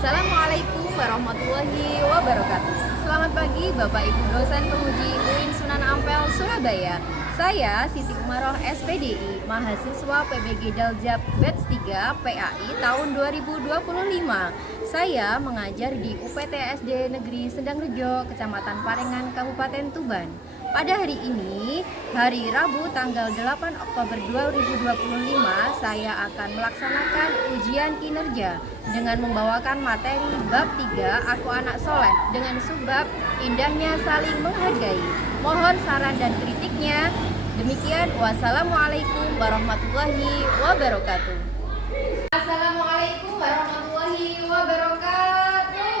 Assalamualaikum warahmatullahi wabarakatuh. Selamat pagi Bapak Ibu dosen penguji UIN Sunan Ampel, Surabaya. Saya Siti Umaroh SPDI, mahasiswa PBG Daljab Batch 3 PAI tahun 2025. Saya mengajar di UPT SD Negeri Sendangrejo, Kecamatan Parengan, Kabupaten Tuban. Pada hari ini, hari Rabu tanggal 8 Oktober 2025, saya akan melaksanakan ujian kinerja dengan membawakan materi bab 3 Aku Anak Soleh dengan subbab Indahnya Saling Menghargai. Mohon saran dan kritiknya. Demikian, wassalamualaikum warahmatullahi wabarakatuh. Assalamualaikum warahmatullahi wabarakatuh.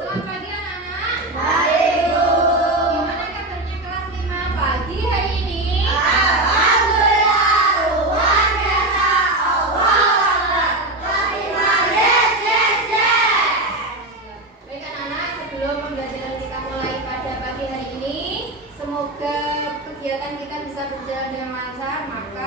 Selamat pagi anak-anak. Baik, Bu. Gimana kabarnya kelas 5 pagi hari ini? Alhamdulillah, luar biasa. Allah kelas 5, yes, yes, yes. Baik anak-anak, sebelum pembelajaran kita mulai pada pagi hari ini, semoga kegiatan kita bisa berjalan dengan lancar. Maka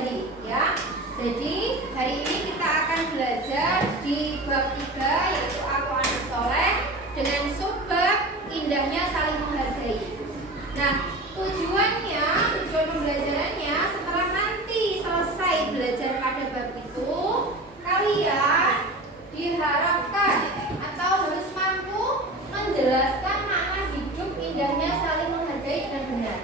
tadi ya. Jadi hari ini kita akan belajar di bab 3 yaitu Aku Anak Soleh dengan subbab indahnya saling menghargai. Nah, tujuan pembelajarannya setelah nanti selesai belajar pada bab itu, kalian diharapkan atau harus mampu menjelaskan makna hidup indahnya saling menghargai dengan benar.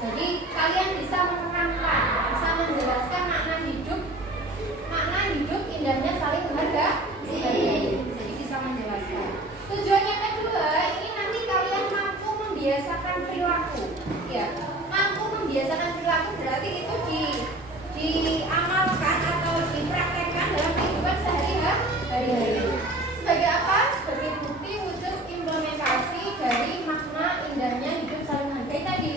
Jadi kalian bisa menerangkan, bisa menjelaskan makna hidup indahnya saling menghargai. Jadi bisa menjelaskan. Tujuan yang kedua, ini nanti kalian mampu membiasakan perilaku. Ya, mampu membiasakan perilaku berarti itu diamalkan atau dipraktekkan dalam kehidupan sehari-hari. Sebagai apa? Sebagai bukti wujud implementasi dari makna indahnya hidup saling menghargai tadi.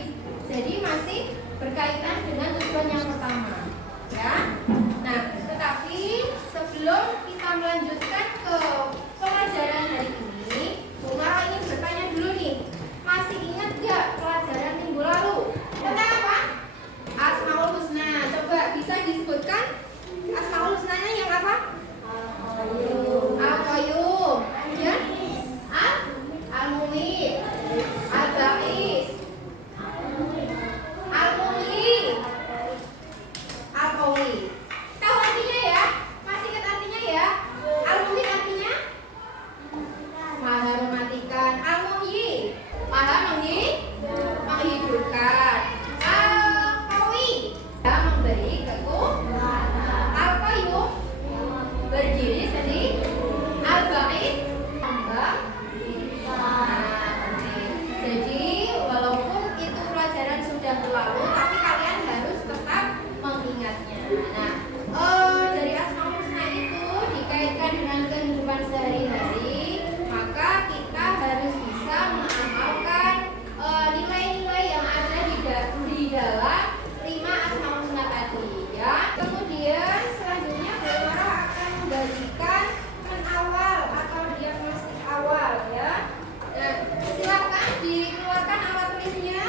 Jadi masih berkaitan dengan tujuan yang pertama, ya. Nah, tetapi sebelum kita melanjutkan ke pelajaran hari ini, Bu Mara ingin bertanya dulu nih, masih ingat gak pelajaran minggu lalu? Tentang apa? Asmaul Husna. Coba bisa disebutkan Asmaul Husnanya yang apa? Al-Qayyum, kemudian Al-Mu'min, Al-Ba'is, Al-Muli, Al-Qawi. Tahu artinya ya? Masih ingat artinya ya? Al-Mu'min artinya Maha mematikan. Al-Mu'yi Maha menghidupkan. Al-Qawi memberi kekuatan. Al-Qayyum berdiri sendiri. Al-Ba'is jadi walaupun itu pelajaran sudah berlalu, tapi kalian harus tetap mengingatnya. Nah, dari Asmaul Husna itu dikaitkan dengan kehidupan sehari-hari, maka kita harus bisa mengamalkan nilai-nilai yang ada di dalam 5 Asmaul Husna tadi, ya. Kemudian selanjutnya Bu Mara akan membagikan awal atau diagnostik awal, ya. Nah, silakan dikeluarkan alat tulisnya.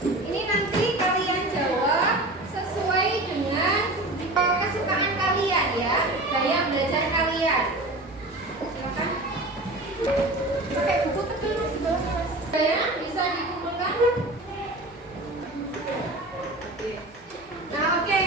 Ini nanti kalian jawab sesuai dengan kesukaan kalian, ya, gaya belajar kalian. Silakan. Pakai buku kecil Mas di bawah Mas. Ya, bisa dikumpulkan. Nah, oke.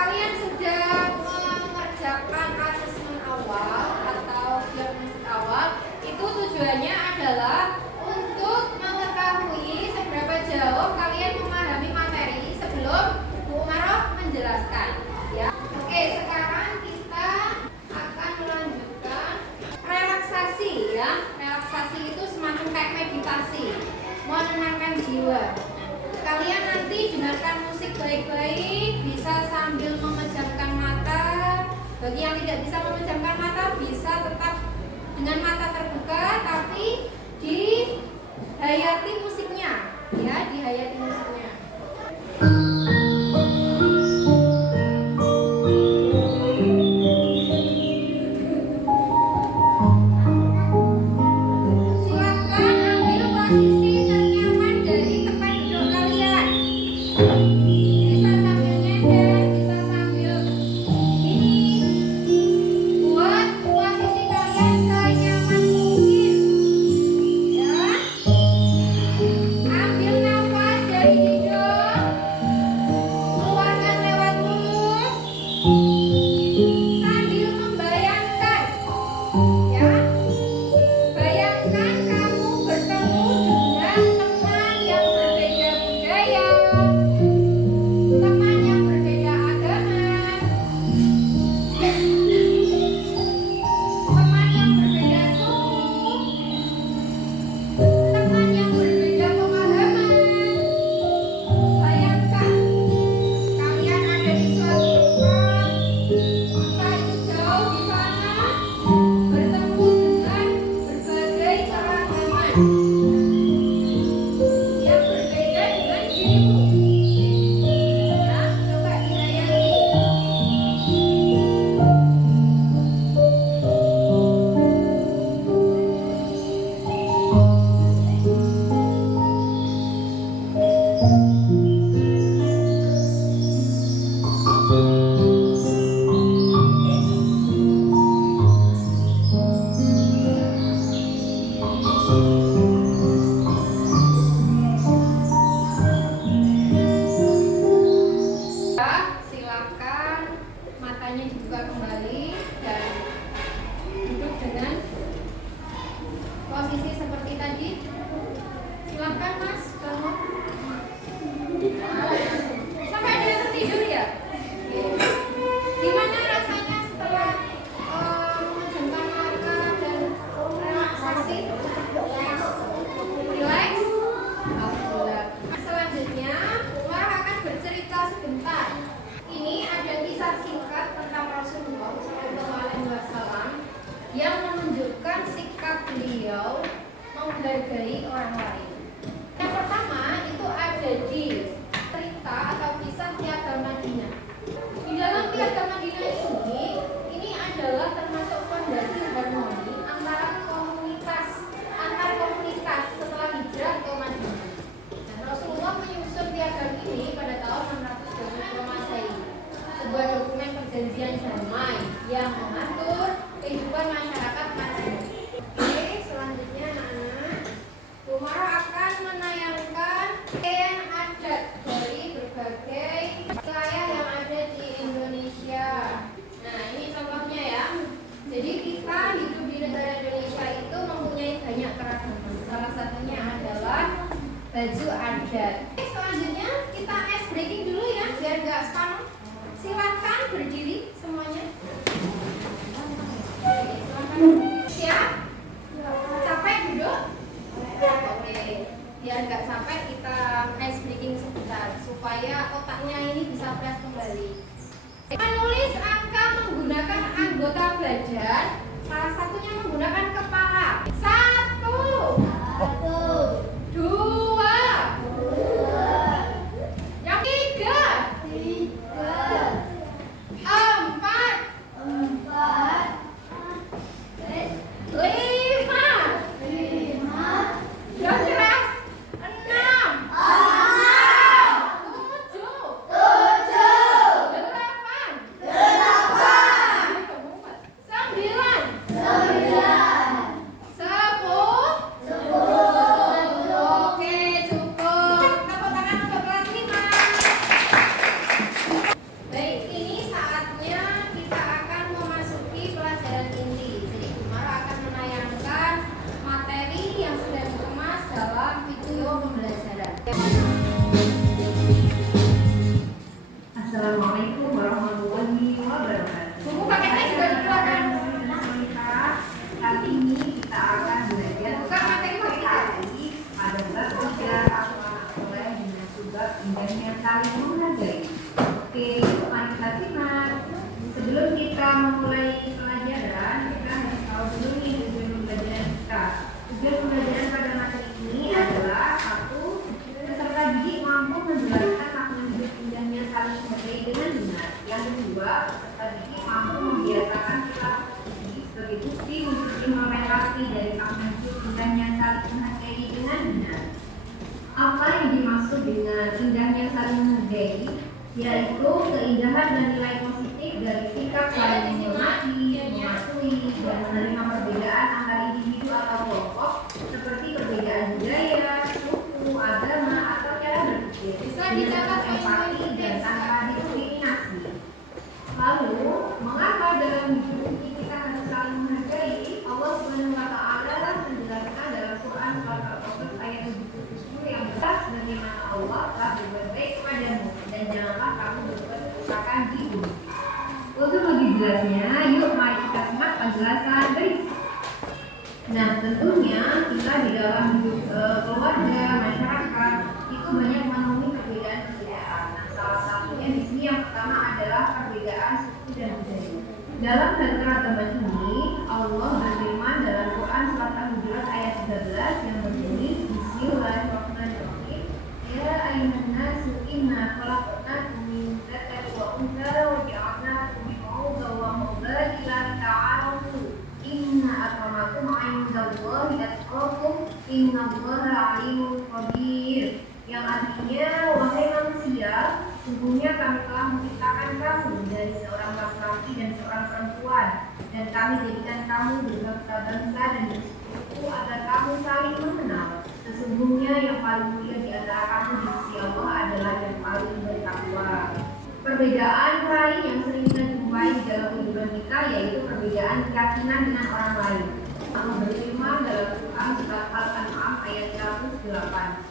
Kalian sudah mengerjakan asesmen awal atau diagnostik awal. Itu tujuannya adalah untuk mengetahui seberapa jauh kalian memahami materi sebelum Bu Maroh menjelaskan, ya. Oke, sekarang kita akan melanjutkan relaksasi, ya. Relaksasi itu semacam kayak meditasi, menenangkan jiwa. Kalian nanti dengarkan musik baik-baik, bisa sambil memejamkan mata. Bagi yang tidak bisa memejamkan mata, bisa tetap dengan mata terbuka, tapi dihayati musiknya, ya, dihayati musiknya. Silakan ambil posisi ternyaman dari tempat duduk kalian. Bisa sambil nyender, bisa sambil ini. Buat posisi kalian senyaman mungkin, ya. baju adat. Selanjutnya kita ice breaking dulu ya biar nggak spam. Silakan berdiri semuanya. Siap? Capek duduk? Oke. Biar nggak sampai kita ice breaking sebentar supaya otaknya ini bisa fresh kembali. Menulis angka menggunakan anggota badan, salah satunya menggunakan kepala. 1, 2, yang 3, 4, 5, yang keras, 6, Assalamualaikum warahmatullahi wabarakatuh. buku paketnya sudah dikeluarkan. Kali ini kita akan belajar Buka materi paketnya. pada bab 3 oleh dengan sebab indahnya saling menghargai. Oke, mari kita simak. Sebelum kita memulai pelajaran, kita harus tahu dulu nih tujuan pembelajaran kita. Tujuan pembelajaran pada materi ini adalah satu, peserta didik mampu menjelaskan makna hidup indahnya saling menghargai dengan benar. Yang kedua, peserta didik mampu membiasakan perilaku positif sebagai bukti untuk implementasi dari makna hidup indahnya saling menghargai dengan benar. Apa yang dimaksud dengan indahnya saling menghargai? Yaitu keindahan dan nilai positif dari sikap saling menghormati, mematuhi, dan menerima perbedaan antar individu atau kelompok seperti perbedaan budaya, suku, agama, atau cara berpikir Bisa dengan didapat penuh empati dan tanpa diskriminasi. Lalu, mengapa dalam hidup ini kita harus saling menghargai? Allah Subhanahu wa Ta'ala telah menjelaskan dalam Quran surat Al-Qasas ayat 77 yang jelas bagaimana Allah telah berbuat baik kepadamu dan janganlah kamu berbuat kerusakan di bumi. Untuk lebih jelasnya, yuk mari kita simak penjelasan berikut. Nah, tentunya kita di dalam hidup keluarga, masyarakat itu banyak menemui perbedaan-perbedaan. Nah, salah satunya di sini yang pertama adalah perbedaan suku dan budaya. Dalam hal keragaman ini, Allah berfirman dalam Quran surat Al-Hujurat ayat 13 yang berbunyi, Bismillahirrahmanirrahim. Ya ayyuhan nasu inna khalaqnakum min dzakarin wa untha wa ja'alnakum syu'uban wa qabaila lita'arafu. Inna akramakum 'indallahi atqakum. Innallaha 'alimun khabir. Yang artinya, wahai manusia, sungguhnya kami telah menciptakan kamu dari seorang laki-laki dan seorang perempuan, dan kami jadikan kamu berbangsa-bangsa dan bersuku agar kamu saling mengenal. Sesungguhnya yang paling mulia di antara kamu di sisi Allah adalah yang paling bertakwa. Perbedaan lain yang sering kita jumpai di dalam kehidupan kita yaitu perbedaan keyakinan dengan orang lain. Allah berfirman dalam Quran surat Al-An'am ayat 108.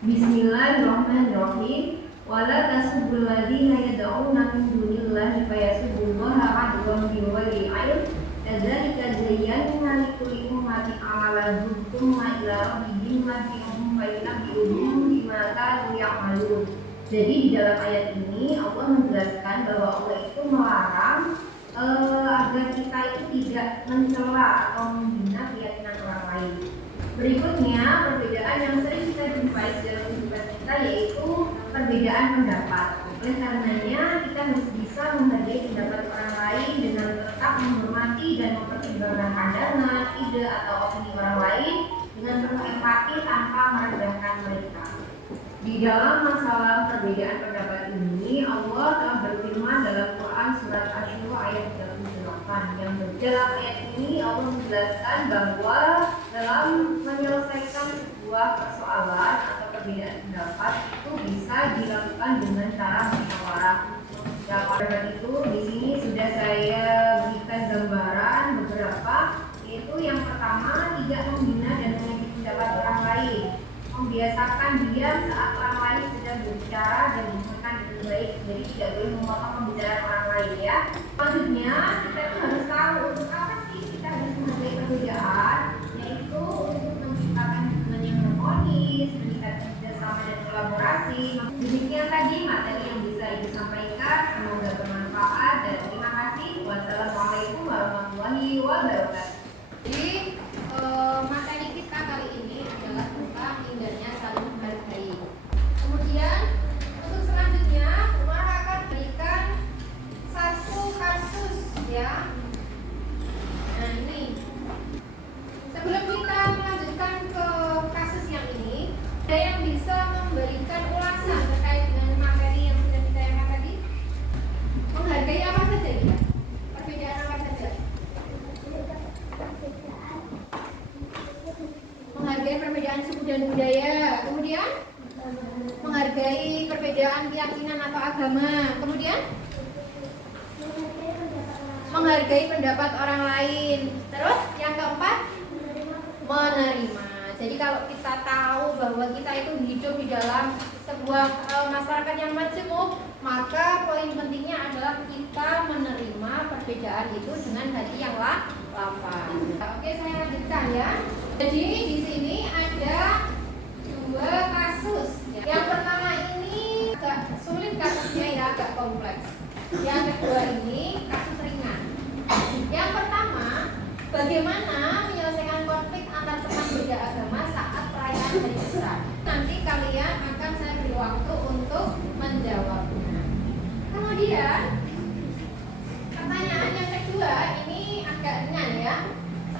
Bismillahirrahmanirrahim. Wala tasubul ladzina yad'una min dunillahi fayasubbullaha 'adwan bighairi 'ilm. Kadzalika zayyana likulli ummatin 'amalahum tsumma ila rabbihim marji'uhum fayunabbi'uhum bima kanu ya'malun. Jadi di dalam ayat ini Allah menjelaskan bahwa Allah itu melarang agar kita itu tidak mencela atau menghina keyakinan orang lain. Berikutnya, perbedaan yang sering kita jumpai dalam kehidupan kita yaitu perbedaan pendapat. Oleh karenanya, kita harus bisa menghargai pendapat orang lain dengan tetap menghormati dan mempertimbangkan pandangan, ide atau opini orang lain dengan penuh empati tanpa merendahkan mereka. Di dalam masalah perbedaan pendapat ini, Allah telah berfirman dalam Quran surat Asy-Syura ayat 38. Yang dalam ayat ini Allah menjelaskan bahwa dalam menyelesaikan sebuah persoalan atau perbedaan pendapat itu bisa dilakukan dengan cara musyawarah. Pendapat itu di sini sudah saya berikan gambaran beberapa, yaitu yang pertama tidak menghina dan mengejek pendapat orang lain. membiasakan diam saat orang lain sedang berbicara dan mendengarkan dengan baik. Jadi tidak boleh memotong pembicaraan orang lain ya. Selanjutnya kita tuh harus tahu untuk apa sih kita harus menghargai perbedaan, yaitu untuk menciptakan hubungan yang harmonis, meningkatkan kerjasama dan kolaborasi. Demikian tadi materi yang bisa Ibu sampaikan. Semoga bermanfaat dan terima kasih. Wassalamualaikum warahmatullahi wabarakatuh. Jadi materi kita kali ini adalah tentang indahnya saling menghargai. Kemudian untuk selanjutnya Umar akan berikan satu kasus ya. Nah ini sebelum kita melanjutkan ke kasus yang ini, ada yang bisa memberikan ulasan terkait dengan materi yang sudah ditayangkan tadi? Menghargai apa saja ya? Perbedaan apa saja? Menghargai perbedaan suku dan budaya, kemudian menghargai perbedaan keyakinan atau agama, kemudian menghargai pendapat orang lain, terus yang keempat menerima. Jadi kalau kita tahu bahwa kita itu hidup di dalam sebuah masyarakat yang majemuk, maka poin pentingnya adalah kita menerima perbedaan itu dengan hati yang lapang. Oke, saya lanjutkan ya. Jadi di sini ada dua kasus. Yang pertama ini agak sulit kasusnya ya, agak kompleks. Yang kedua ini kasus ringan. Yang pertama, bagaimana menyelesaikan konflik antar teman beda agama saat perayaan hari besar. Nanti kalian akan saya beri waktu untuk menjawabnya. Kemudian pertanyaan yang kedua ini agak ringan ya.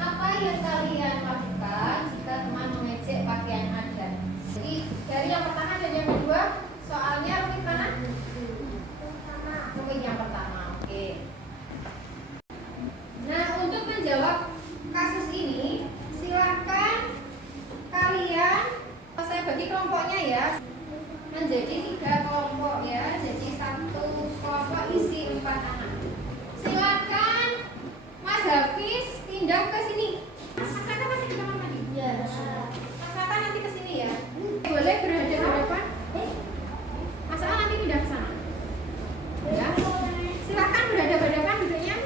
Apa yang kalian lakukan jika teman mengejek pakaian adat? Jadi dari yang pertama dan yang kedua, soalnya rumit mana? Rumit yang pertama. Oke. Nah, untuk menjawab kasus ini, silakan kalian, saya bagi kelompoknya ya, menjadi 3 kelompok ya. Jadi satu kelompok isi 4 anak. Silakan Mas Hafiz pindah ke sini. Mas Saka masih di kamar mandi? Iya. Mas Saka nanti ke sini ya. Boleh berhadapan-hadapan? Mas Saka nanti pindah ke sana. Ya. Silakan berhadapan-hadapan duduknya.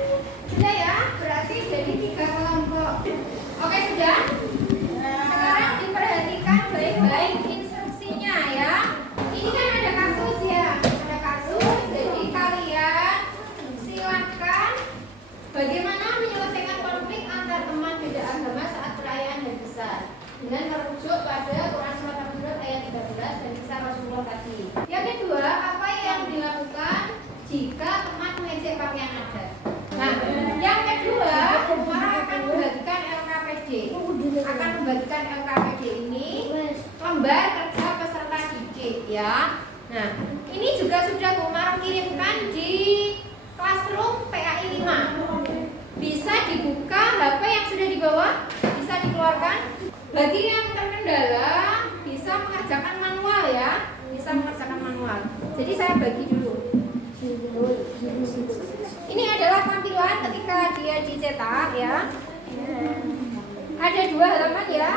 Sudah ya, berarti jadi 3 kelompok. Oke, sudah? Sekarang diperhatikan baik-baik instruksinya ya. Ini kan ada kasus ya. Ada kasus, jadi kalian silakan bagaimana menyelesaikan konflik antar teman beda agama saat perayaan hari besar dengan merujuk pada Quran Surat Al-Hujurat ayat 13 dan kisah Rasulullah tadi. Yang kedua, apa yang dilakukan jika teman mengejek pakaian adat? Nah, yang kedua, Umar akan membagikan LKPD. Akan membagikan LKPD ini lembar kerja peserta didik ya. Nah, ini juga sudah Umar kirimkan di Classroom PAI 5. Bisa dibuka HP yang sudah dibawa, bisa dikeluarkan. Bagi yang terkendala bisa mengerjakan manual ya, bisa mengerjakan manual. Jadi saya bagi dulu. Ini adalah tampilan ketika dia dicetak ya. Ada 2 halaman ya.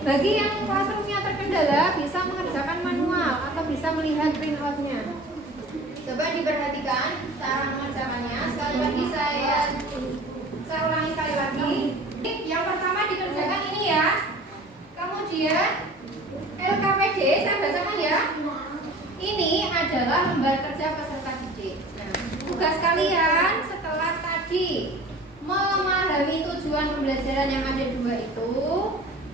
Bagi yang classroomnya terkendala bisa mengerjakan manual atau bisa melihat printout-nya. Coba diperhatikan cara mengerjakannya. Sekali lagi saya ulangi sekali lagi. Yang pertama dikerjakan ini ya. Kemudian LKPD saya bacakan ya. Ini adalah lembar kerja peserta didik. Nah, tugas kalian setelah tadi memahami tujuan pembelajaran yang ada 2 itu.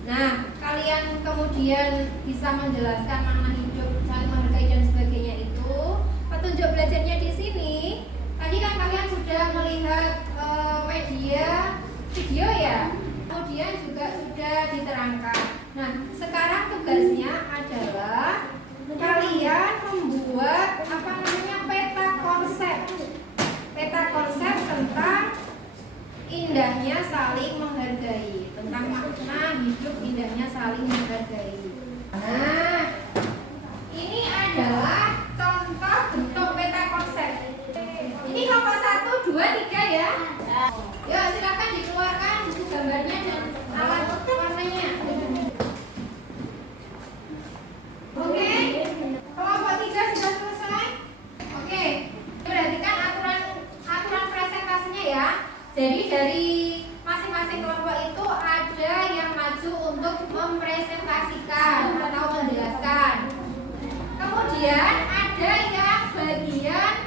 Nah, kalian kemudian bisa menjelaskan makna hidup, saling menghargai dan sebagainya itu. Petunjuk belajarnya di sini. Tadi kan kalian sudah melihat media video ya. Kemudian juga sudah diterangkan. Nah, sekarang tugasnya adalah kalian membuat peta konsep. Peta konsep tentang indahnya saling menghargai, tentang makna hidup indahnya saling menghargai. Nah, ini adalah contoh bentuk peta konsep. Ini kelompok 1, 2, 3 ya. Ya, silakan dikeluarkan Jadi dari masing-masing kelompok itu ada yang maju untuk mempresentasikan atau menjelaskan. Kemudian ada yang bagian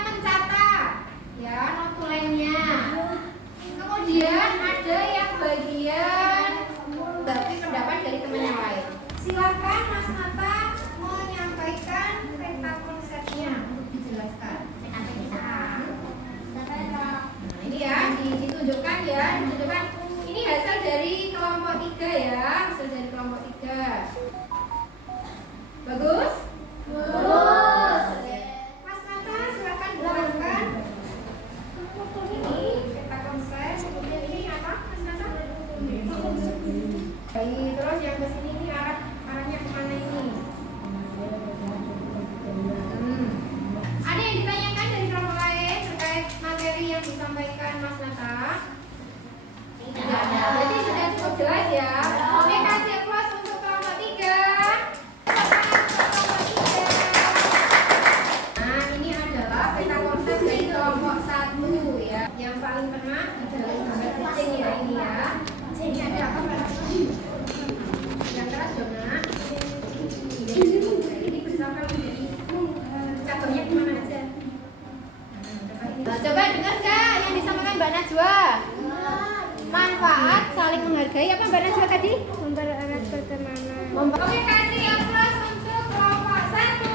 mencatat, ya, notulennya. Kemudian ada yang bagian bagi pendapat dari teman yang lain. Silakan Mas Nata menyampaikan peta konsepnya untuk dijelaskan. Ini ya, ditunjukkan ya, ditunjukkan. Ini hasil dari kelompok 3 ya, hasil dari kelompok 3. Bagus? Bagus. Mas Nata silakan jelaskan. Ini peta konsep, kemudian ini apa Mas Nata? Terus yang kesini ini arahnya kemana ini? Ada yang ditanyakan dari kelompok lain terkait materi yang disampaikan Mas Nata? Tidak ada. Berarti sudah cukup jelas ya. Oke, kasih applause untuk kelompok 3. Nah, ini adalah peta konsep dari kelompok 1 ya. Yang paling tengah adalah gambar kucing ya ini ya. Ini ada apa Pak? Yang keras dong nak. Ini bersama menjadi cabangnya kemana aja? Nah, coba dengar gak yang disampaikan Mbak Najwa? Manfaat saling menghargai apa Mbak Najwa tadi? Mempererat pertemanan. Oke, kasih applause untuk kelompok 1.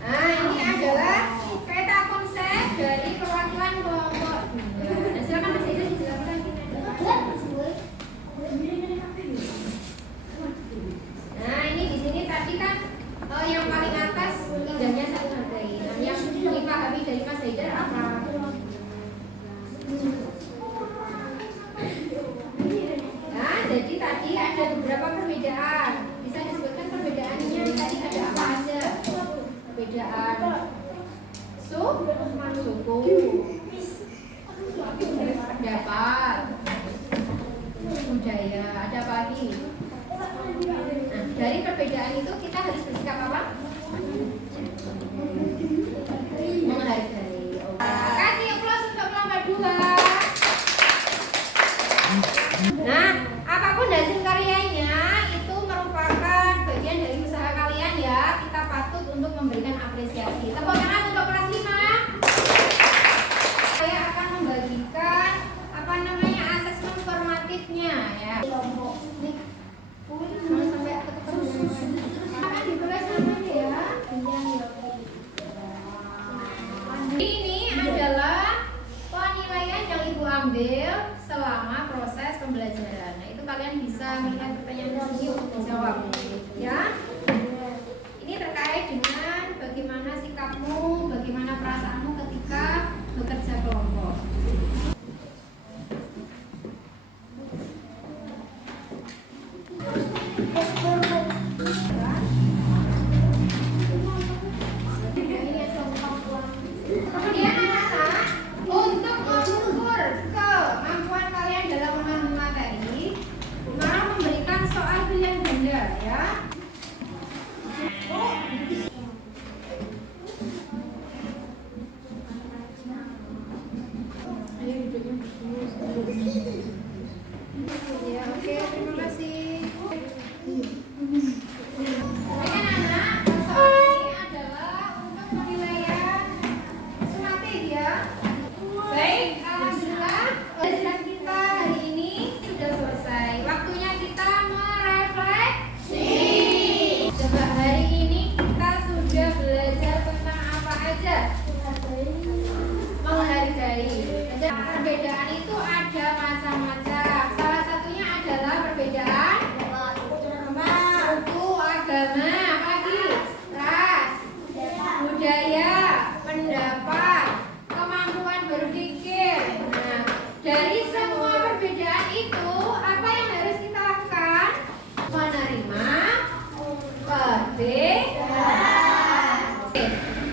Nah, ini adalah peta konsep dari perwakilan kelompok 2. Nah, silakan Mas Ida dijelaskan. Nah, ini di sini tadi kan yang paling atas indahnya saling menghargai. Nah, yang dipahami dari Mas Haidar apa? Nah, jadi tadi ada beberapa perbedaan. Bisa disebutkan perbedaannya tadi ada apa aja? Perbedaan suku, pendapat, budaya, ada apa lagi? Nah, dari perbedaan itu kita harus bersikap apa? Menghargai. Kasih applause untuk kelompok 2. Nah, apapun hasil karyanya itu merupakan bagian dari usaha kalian ya. Kita patut untuk memberikan apresiasi. Tepuk tangan untuk kelas 5. Saya akan membagikan asesmen formatifnya ya. Sampai akan ditulis namanya ya. Ini adalah penilaian yang Ibu ambil selama proses pembelajaran. Nah, itu kalian bisa melihat pertanyaan di sini untuk dijawab ya. Ini terkait dengan bagaimana sikapmu, bagaimana perasaanmu ketika bekerja kelompok. Kemudian anak-anak, untuk mengukur kemampuan kalian dalam memahami materi, Mara memberikan soal pilihan ganda ya. Ya, oke, terima kasih. Kemudian anak, soal ini adalah untuk penilaian sumatif ya. Baik, alhamdulillah pelajaran kita hari ini sudah selesai. Waktunya kita merefleksi. Coba hari ini kita sudah belajar tentang apa aja? Menghargai. Perbedaan itu ada macam-macam. Salah satunya adalah perbedaan suku, agama, apa lagi? Ras, budaya, pendapat, kemampuan berpikir. Nah, dari semua perbedaan itu, apa yang harus kita lakukan? Menerima perbedaan. Oke,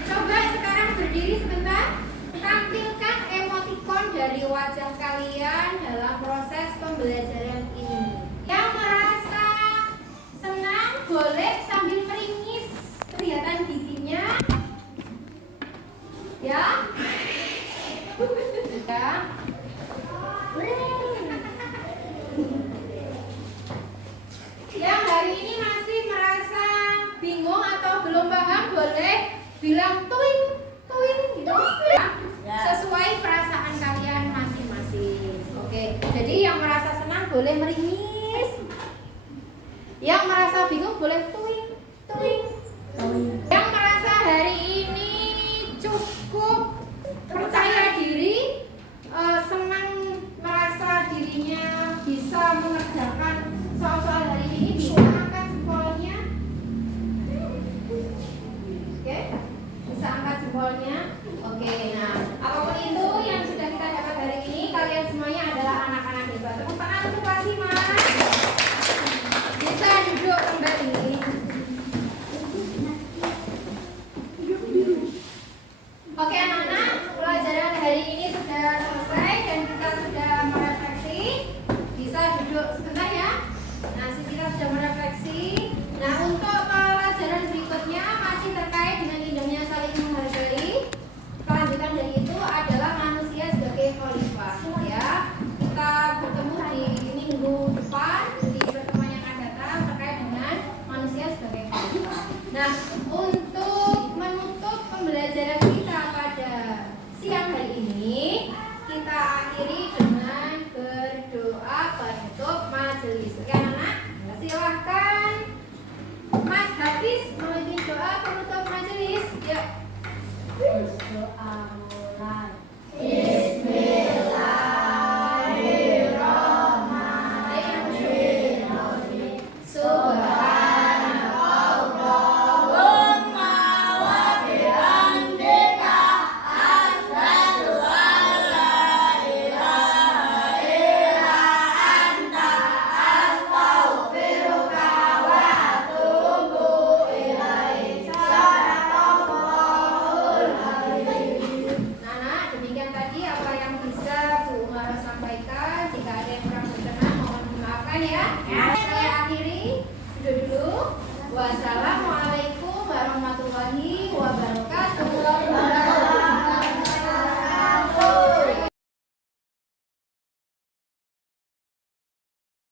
coba sekarang berdiri sebentar. Tampilkan emotikon dari wajah kalian dalam proses pembelajaran ini. Yang merasa senang boleh sambil meringis, kelihatan giginya. Ya. ya. Yang hari ini masih merasa bingung atau belum paham boleh bilang tuing tuing gitu ya. Sesuai perasaan kalian masing-masing. Oke, jadi yang merasa senang boleh meringis. Yang merasa bingung boleh tuing tuing. Yang merasa hari ini cukup percaya diri, senang merasa dirinya bisa mengerjakan soal-soal hari ini, bisa angkat jempolnya. Oke, bisa angkat jempolnya. Oke, nah apapun itu yang sudah kita dapat hari ini, kalian semuanya adalah anak-anak hebat. Tepuk tangan untuk kasih mas. Bisa duduk kembali. Oke anak-anak, pelajaran hari ini sudah selesai dan kita sudah merefleksi. Bisa duduk sebentar ya. Nah, kita sudah merefleksi. Nah, untuk pelajaran berikutnya masih terkait dengan indahnya saling menghargai. Kelanjutan dari itu adalah manusia sebagai khalifah. Ya, kita bertemu di minggu depan di pertemuan yang akan datang terkait dengan manusia sebagai khalifah. Nah, untuk menutup pembelajaran kita pada siang hari ini, kita akhiri dengan berdoa penutup majelis. Oke anak-anak, silahkan Mas Hafiz memimpin doa penutup majelis. Yuk. Doa mulai. Bismillahirrahmanirrahim. Nana, demikian tadi apa yang bisa Bu Umar sampaikan. Jika ada yang kurang berkenan mohon dimaafkan ya. Saya akhiri dulu. Wassalam.